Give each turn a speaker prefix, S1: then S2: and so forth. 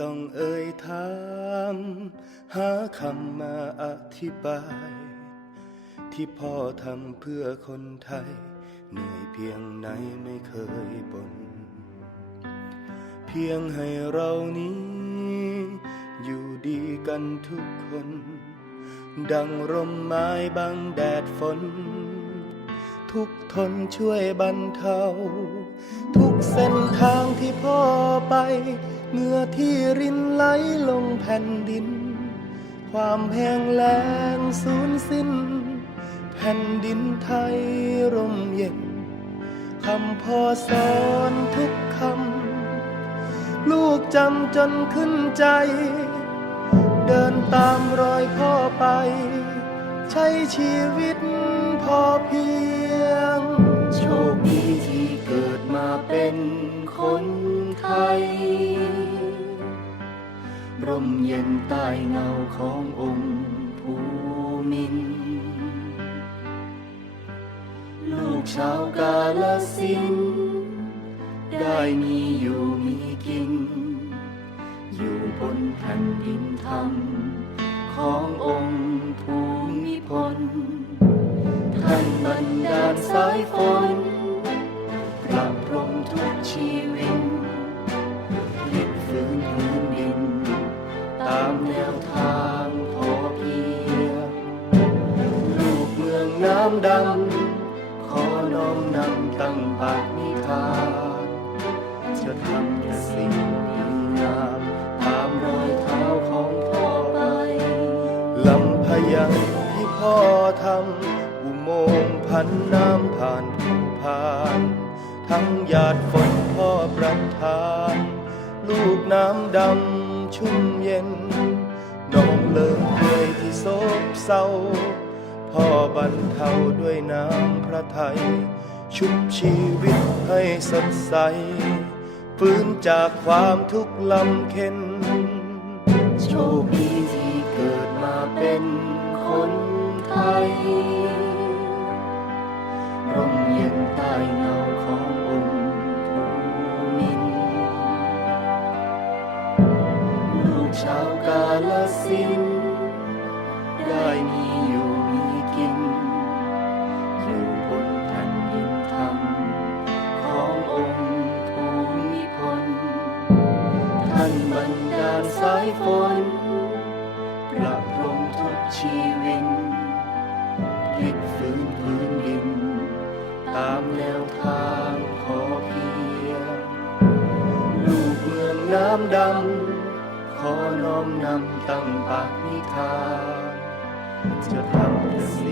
S1: ต้องเอ่ยถาม หาคำมาอธิบาย ที่พ่อทำเพื่อคนไทย เหนื่อยเพียงไหนไม่เคยบน่นเพียงให้เรานี้ อยู่ดีกันทุกคน ดังร่มไม้บังแดดฝน ทุกทนช่วยบรรเทา ทุกเส้นทางที่พ่อไป เหงื่อที่รินไหลลงแผ่นดิน ความแห้งแล้งสูญสิ้น แผ่นดินไทยร่มเย็นคำพ่อสอนทุกคำ ลูกจำจนขึ้นใจ เดินตามรอยพ่อไป ใช้ชีวิตพอเพียง โชคดีที่เกิดมาเป็นคนไทย ร่มเย็นใต้เงาขององค์ภูมิน ลูกชาวกาลสิน ได้มีอยู่มีกิน อยู่บนแผ่นดินธรรม ขององค์ภูมิพลท่านบันดาลสายฝน องน้ำดำ ขอน้อมนำตั้งปากนิทานจะทำแต่สิ่งดีงามตามรอยเท้าของพ่อไปลำพยังที่พ่อทำอุโมงค์พันน้ำผ่านภูพาน ทั้งหยาดฝนพ่อประทาน ลูกน้ำดำชุ่มเย็นน้องเลิมเอยที่โศบเศร้า พ่อบรรเทาด้วยน้ำพระทัยชุบชีวิตให้สดใส ฟื้นจากความทุกข์ลำเค็น โชคดีที่เกิดมาเป็นคนไทย ร่มเย็นใต้เงาขององค์ภูมิน ลูกชาวกาลสิน ท่านบันดาลสายฝนปรับปรุงทุกชีวิตพลิกฟื้นพื้นดิน ตามแนวทางพอเพียงลูกเมืองน้ำดำ ขอน้อมนำตั้งปากนิทานจะทำแต่สิ่งดีงามตามรอยเท้าของพ่อ